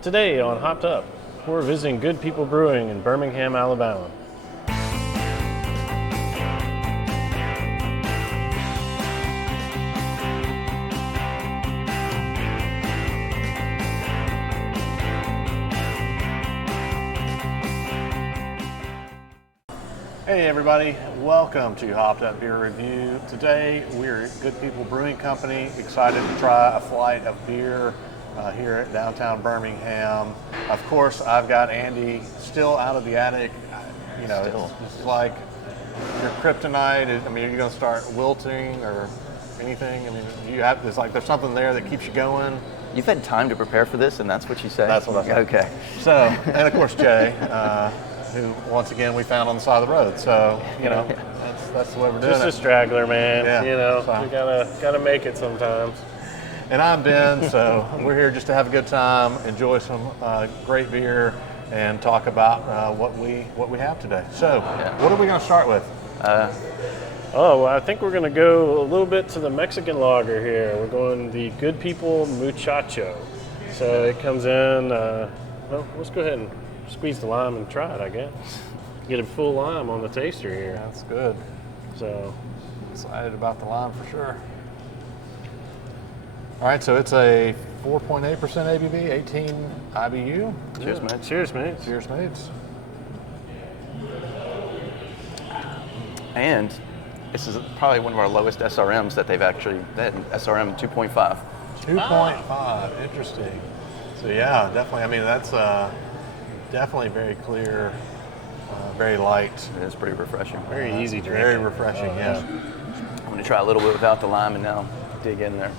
Today on Hopped Up, we're visiting Good People Brewing in Birmingham, Alabama. Hey everybody, welcome to Hopped Up Beer Review. Today we're at Good People Brewing Company, excited to try a flight of beer here at downtown Birmingham. Of course, I've got Andy still out of the attic. You know, it's like your kryptonite. I mean, are you going to start wilting or anything? I mean, it's like there's something there that keeps you going. You've had time to prepare for this, and that's what you say? That's what I say. Okay. So, and of course, Jay, who once again we found on the side of the road. So, you know, that's the way we're doing it. Just a straggler, man. Yeah, you know, so. We gotta make it sometimes. And I'm Ben, so we're here just to have a good time, enjoy some great beer, and talk about what we have today. So, What are we going to start with? I think we're going to go a little bit to the Mexican lager here. We're going the Good People Muchacho. So it comes in. Let's go ahead and squeeze the lime and try it, I guess. Get a full lime on the taster here. That's good. So excited about the lime for sure. All right, so it's a 4.8% ABV, 18 IBU. Cheers, mate. Cheers, mate. Cheers, mates. And this is probably one of our lowest SRMs that they've actually, SRM 2.5. 2.5, interesting. So yeah, definitely, I mean, that's definitely very clear, very light. It is pretty refreshing. Very easy drinking. Very refreshing, yeah. I'm going to try a little bit without the lime and now dig in there.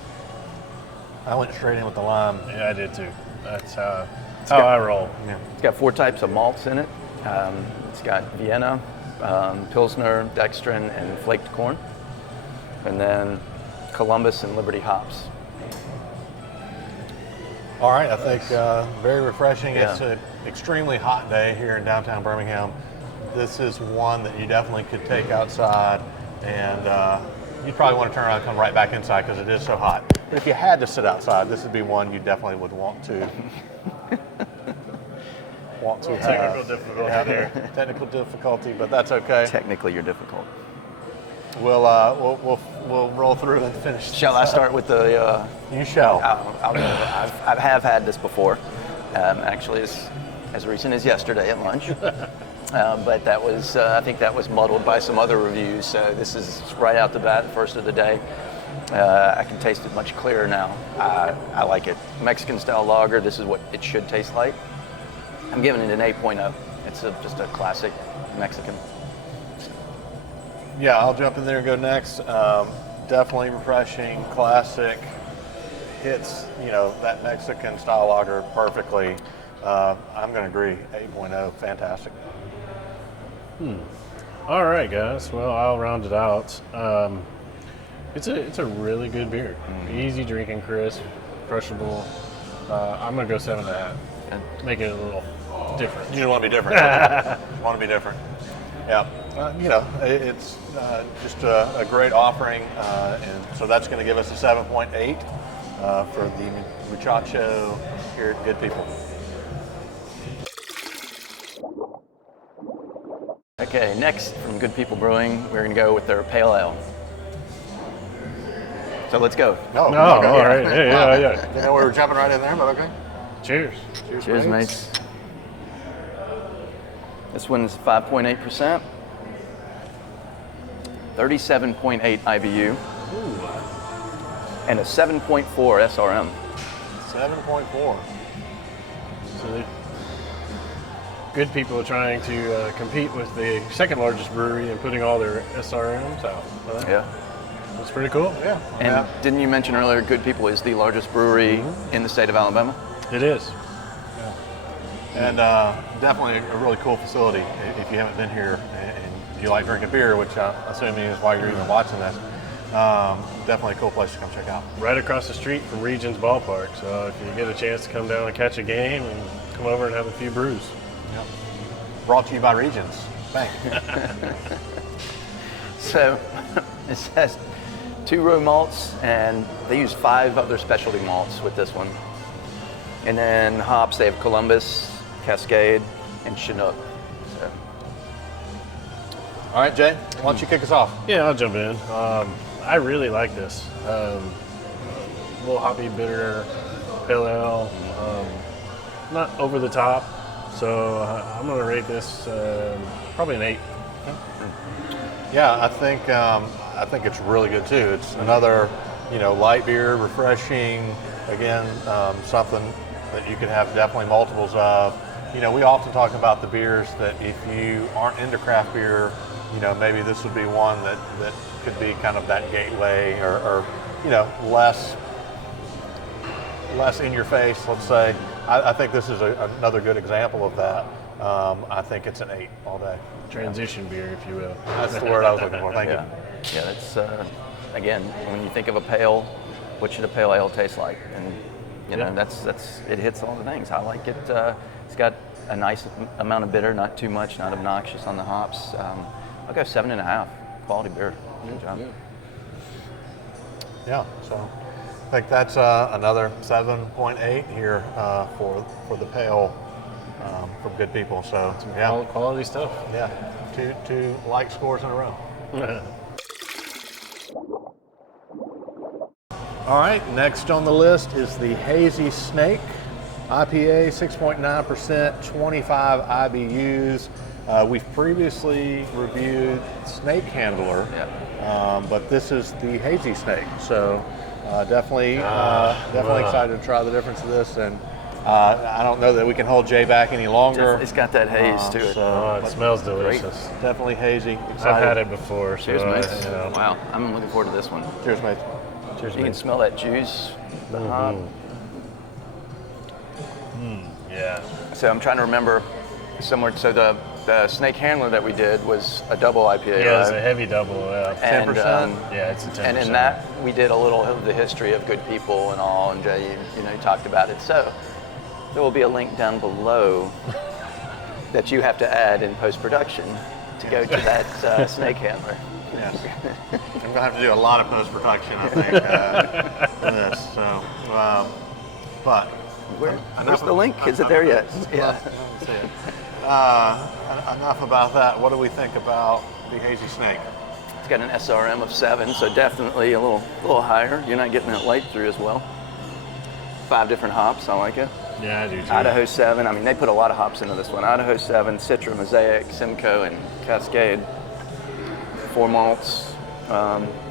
I went straight in with the lime. Yeah, I did too. That's how I roll. Yeah. It's got 4 types of malts in it. It's got Vienna, Pilsner, Dextrin, and flaked corn. And then Columbus and Liberty hops. All right, I think very refreshing. Yeah. It's an extremely hot day here in downtown Birmingham. This is one that you definitely could take outside, and you'd probably want to turn around and come right back inside because it is so hot. But if you had to sit outside, this would be one you definitely would want to Technical difficulty there. Technical difficulty, but that's okay. Technically, you're difficult. We'll roll through and finish. Shall I start with the? You shall. I have had this before, actually, as recent as yesterday at lunch. But that was, I think that was muddled by some other reviews. So this is right out the bat, first of the day. I can taste it much clearer now. I like it. Mexican style lager. This is what it should taste like. I'm giving it an 8.0. It's just a classic Mexican. Yeah, I'll jump in there and go next. Definitely refreshing, classic. Hits, that Mexican style lager perfectly. I'm going to agree. 8.0, fantastic. All right, guys. Well, I'll round it out. It's a really good beer. Easy drinking, crisp, crushable. I'm going to go 7.5. Make it a little different. You want to be different. Want to be different. Yeah. It's just a great offering, and so that's going to give us a 7.8 for the Muchacho here at Good People. Okay, next from Good People Brewing, we're going to go with their Pale Ale. So let's go. No, okay. All right. Yeah. Didn't know we were jumping right in there, but okay. Cheers. Cheers, mates. This one's 5.8%, 37.8 IBU, and a 7.4 SRM. 7.4. So the Good People are trying to compete with the second largest brewery and putting all their SRMs out. Yeah. That's pretty cool. Yeah. And didn't you mention earlier, Good People is the largest brewery in the state of Alabama? It is. And definitely a really cool facility if you haven't been here and you like drinking beer, which I'm assuming is why you're even watching this. Definitely a cool place to come check out. Right across the street from Regions Ballpark. So if you get a chance to come down and catch a game and come over and have a few brews. Yep. Brought to you by Regions. Thanks. So it says 2 row malts, and they use 5 other specialty malts with this one. And then hops, they have Columbus, Cascade, and Chinook. So. All right, Jay, why don't you kick us off? Yeah, I'll jump in. I really like this. A little hoppy, bitter, pale ale. Not over the top. So I'm going to rate this probably an 8. Yeah, I think it's really good too. It's another, light beer, refreshing. Again, something that you could have definitely multiples of. We often talk about the beers that if you aren't into craft beer, maybe this would be one that could be kind of that gateway or less in your face, let's say. I think this is another good example of that. I think it's an 8 all day. Transition beer, if you will. That's the word I was looking for. Thank you. Yeah, that's, again, when you think of a pale, what should a pale ale taste like? And, that's it hits all the things. I like it. It's got a nice amount of bitter, not too much, not obnoxious on the hops. I'll go 7.5. Quality beer. Good job. Yeah, so I think that's another 7.8 here for the pale from good people. So yeah, quality stuff. Yeah, two like scores in a row. All right, next on the list is the Hazy Snake IPA, 6.9%, 25 IBUs. We've previously reviewed Snake Handler, but this is the Hazy Snake. So definitely excited to try the difference of this. And I don't know that we can hold Jay back any longer. It's got that haze to it. It smells delicious. Great. Definitely hazy. Excited. I've had it before. So cheers, mate. Wow, I'm looking forward to this one. Cheers, mate. Cheers, you can smell that juice, the hop. Yeah. So I'm trying to remember, similar. So the Snake Handler that we did was a double IPA. Yeah, it's a heavy double. Yeah. 10%. Yeah, it's a 10%. And in that we did a little of the history of Good People and all, and Jay, you talked about it. So there will be a link down below that you have to add in post-production to go to that Snake Handler. Yes. I'm going to have to do a lot of post-production, I think, for this. So, but where's the link? Is it there yet? Yeah. See it. Enough about that. What do we think about the Hazy Snake? It's got an SRM of 7, so definitely a little higher. You're not getting that light through as well. 5 different hops. I like it. Yeah, I do too. Idaho 7. I mean, they put a lot of hops into this one. Idaho 7, Citra, Mosaic, Simcoe, and Cascade. 4 malts.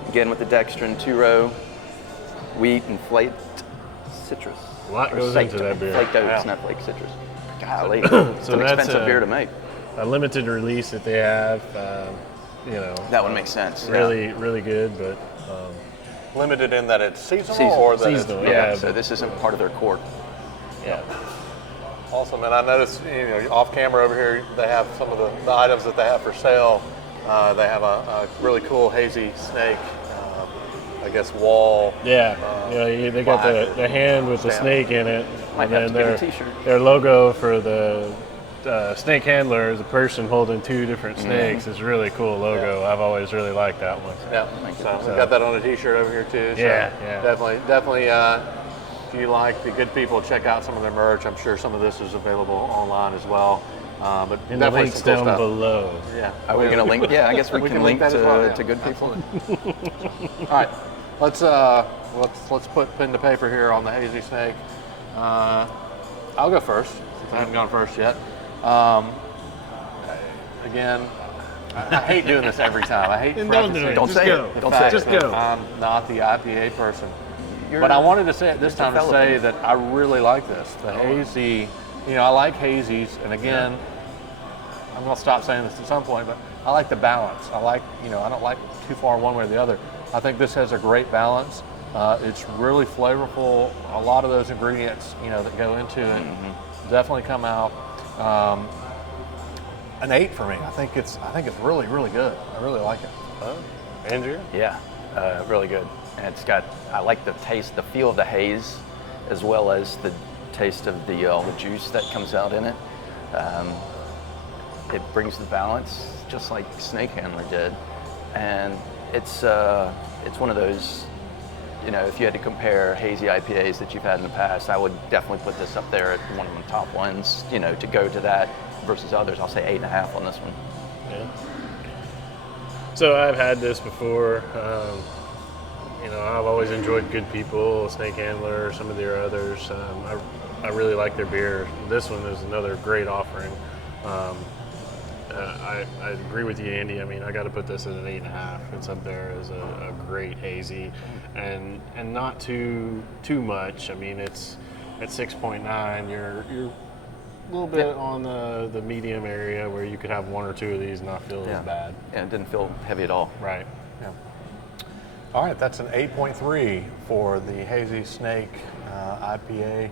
Again with the dextrin, 2-row, wheat, and flaked citrus. A lot goes into that beer. Flaked oats, not flaked citrus. Golly, it's an expensive beer to make. A limited release that they have, That would make sense. Really, really good, but limited in that it's seasonal, or that seasonal. Yeah. So this isn't part of their cork. Yeah. Awesome, and I noticed, off camera over here, they have some of the items that they have for sale. They have a really cool Hazy Snake, I guess, wall. Yeah, they got the hand with the snake in it, Might and have then to get a t-shirt. their logo for the Snake Handler is a person holding 2 different snakes. It's a really cool logo. Yeah. I've always really liked that one. Yeah, so we've got that on a t-shirt over here too. So yeah. Definitely. If you like the Good People, check out some of their merch. I'm sure some of this is available online as well. But and the links down below. Yeah. Are we going to link? Yeah, I guess we can link to Good People. All right, let's put pen to paper here on the Hazy Snake. I'll go first since I haven't gone first yet. Again, I hate doing this every time. I hate don't do it. Don't say it. Don't say it. Just go. I'm not the IPA person. But I wanted to say it this time to say that I really like this. The hazy, I like hazies, and again, I'm going to stop saying this at some point, but I like the balance. I like, I don't like too far one way or the other. I think this has a great balance. It's really flavorful. A lot of those ingredients, that go into it definitely come out. An 8 for me. I think it's really, really good. I really like it. Andrew? Yeah, really good. And I like the taste, the feel of the haze, as well as the taste of all the juice that comes out in it. It brings the balance, just like Snake Handler did. And it's one of those if you had to compare hazy IPAs that you've had in the past, I would definitely put this up there at one of the top ones, to go to that versus others. I'll say 8.5 on this one. Yeah. So I've had this before. I've always enjoyed Good People, Snake Handler, some of their others. I really like their beer. This one is another great offering. I agree with you, Andy. I mean, I got to put this at an 8.5. It's up there as a great hazy, and not too much. I mean, it's at 6.9. You're a little bit on the medium area where you could have one or two of these and not feel as bad. Yeah, it didn't feel heavy at all. Right. Yeah. All right, that's an 8.3 for the Hazy Snake IPA.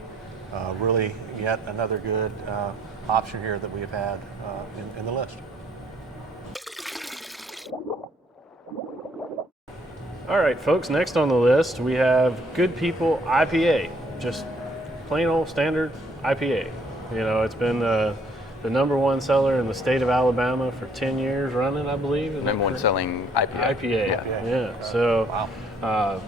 Really, yet another good option here that we've had in the list. All right, folks, next on the list we have Good People IPA, just plain old standard IPA. It's been the number one seller in the state of Alabama for 10 years running, I believe. Number one selling IPA. Yeah. So, wow.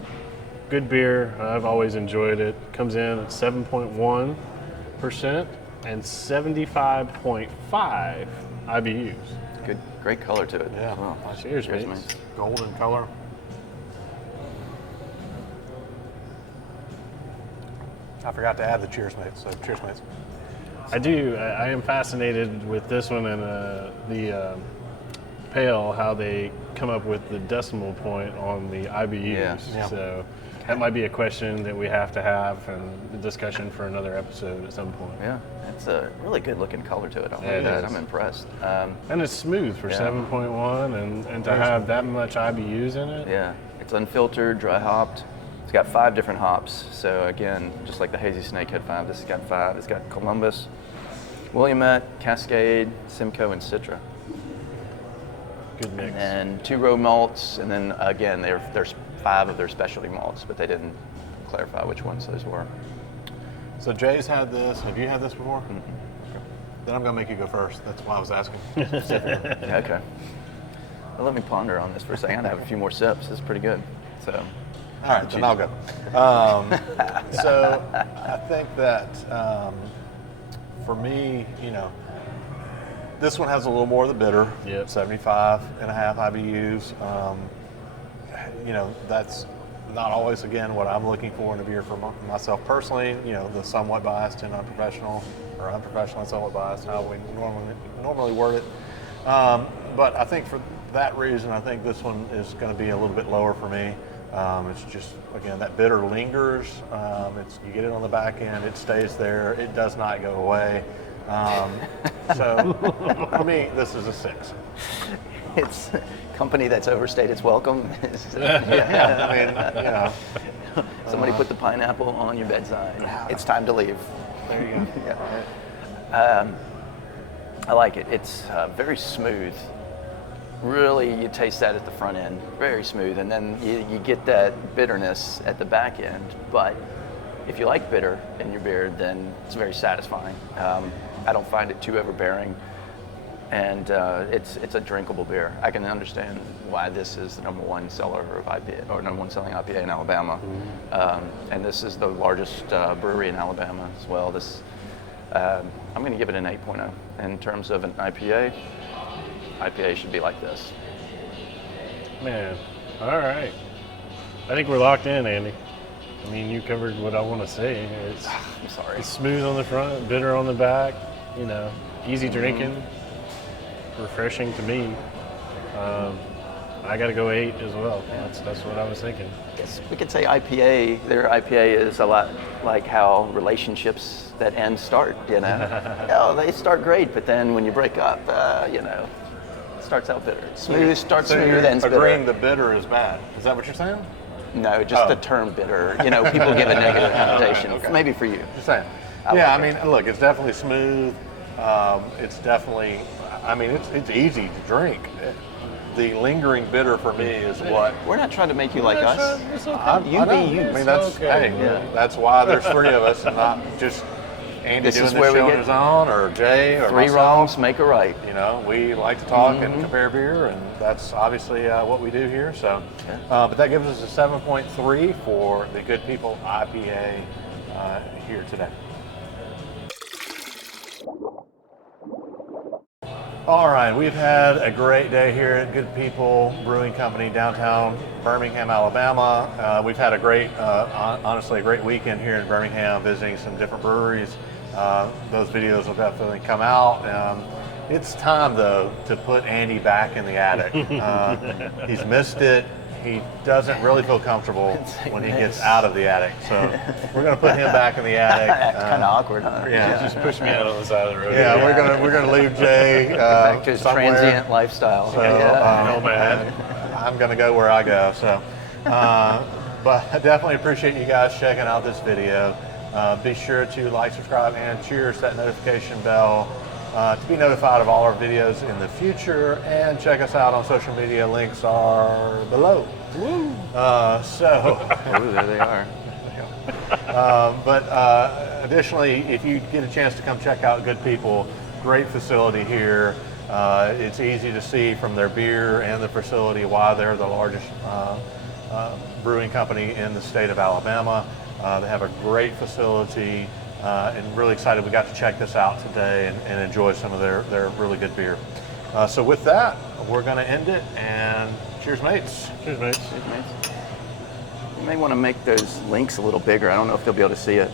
Good beer. I've always enjoyed it. Comes in at 7.1% and 75.5 IBUs. Good, great color to it. Yeah. Well, cheers, mates. Golden color. I forgot to add the cheers, mates. So cheers, mates. I do. I am fascinated with this one and the pale, how they come up with the decimal point on the IBUs. Yeah. So that might be a question that we have to have and a discussion for another episode at some point. Yeah, it's a really good looking color to it. I'm impressed. And it's smooth for 7.1 and to have that much IBUs in it. Yeah, it's unfiltered, dry hopped. It's got 5 different hops. So again, just like the Hazy Snake had 5, this has got 5. It's got Columbus, Willamette, Cascade, Simcoe, and Citra. Good mix. And 2 row malts, and then again, there's 5 of their specialty malts, but they didn't clarify which ones those were. So Jay's had this. Have you had this before? Mm-hmm. Then I'm going to make you go first. That's why I was asking. Okay. Well, let me ponder on this for a second. I have a few more sips. This is pretty good. So. All right, then I'll go. So I think that for me, this one has a little more of the bitter. Yep. 75.5 IBUs. That's not always, again, what I'm looking for in a beer for myself personally. The somewhat biased and unprofessional, or unprofessional and somewhat biased, how we normally word it. But I think for that reason, I think this one is going to be a little bit lower for me. It's just, again, that bitter lingers. You get it on the back end, it stays there, it does not go away. So for me, this is a 6. It's a company that's overstayed its welcome. Somebody put the pineapple on your bedside. It's time to leave. There you go. I like it. It's very smooth. Really, you taste that at the front end, very smooth, and then you get that bitterness at the back end. But if you like bitter in your beer, then it's very satisfying. I don't find it too overbearing, and it's a drinkable beer. I can understand why this is the number one seller of IPA, or number one selling IPA in Alabama, and this is the largest brewery in Alabama as well. I'm going to give it an 8.0 in terms of an IPA. IPA should be like this. Man, all right. I think we're locked in, Andy. I mean, you covered what I want to say. I'm sorry. It's smooth on the front, bitter on the back, easy drinking, refreshing to me. I got to go 8 as well. That's what I was thinking. Yes, we could say IPA. Their IPA is a lot like how relationships that end start, They start great, but then when you break up, it starts out bitter. Smooth starts smooth, ends bitter. Agreeing the bitter is bad. Is that what you're saying? No, just the term bitter. People give a negative connotation. Okay. Maybe for you. Just saying. Look, it's definitely smooth. It's definitely, it's easy to drink. The lingering bitter for me is what. We're not trying to make you like us. It's okay. You be you. That's why there's 3 of us and not just Andy this doing is this where we show on get his own, or Jay, or 3 myself. wrongs make a right. You know, we like to talk and compare beer, and that's obviously what we do here. So, but that gives us a 7.3 for the Good People IPA here today. All right, we've had a great day here at Good People Brewing Company, downtown Birmingham, Alabama. We've had a great, honestly, a great weekend here in Birmingham, visiting some different breweries. Those videos will definitely come out. It's time, though, to put Andy back in the attic. He's missed it. He doesn't really feel comfortable when he gets out of the attic. So we're going to put him back in the attic. That's kind of awkward, huh? Yeah, Just push me out on the side of the road. yeah. We're gonna leave Jay Back to his somewhere. transient lifestyle. So I'm going to go where I go. So, but I definitely appreciate you guys checking out this video. Be sure to like, subscribe, and cheers that notification bell to be notified of all our videos in the future. And check us out on social media. Links are below. Ooh, there they are. But additionally, if you get a chance to come check out Good People, great facility here. It's easy to see from their beer and the facility why they're the largest brewing company in the state of Alabama. They have a great facility, and really excited we got to check this out today and enjoy some of their really good beer. So with that, we're going to end it, and cheers, mates. Cheers, mates. Cheers, mates. You may want to make those links a little bigger. I don't know if they'll be able to see it.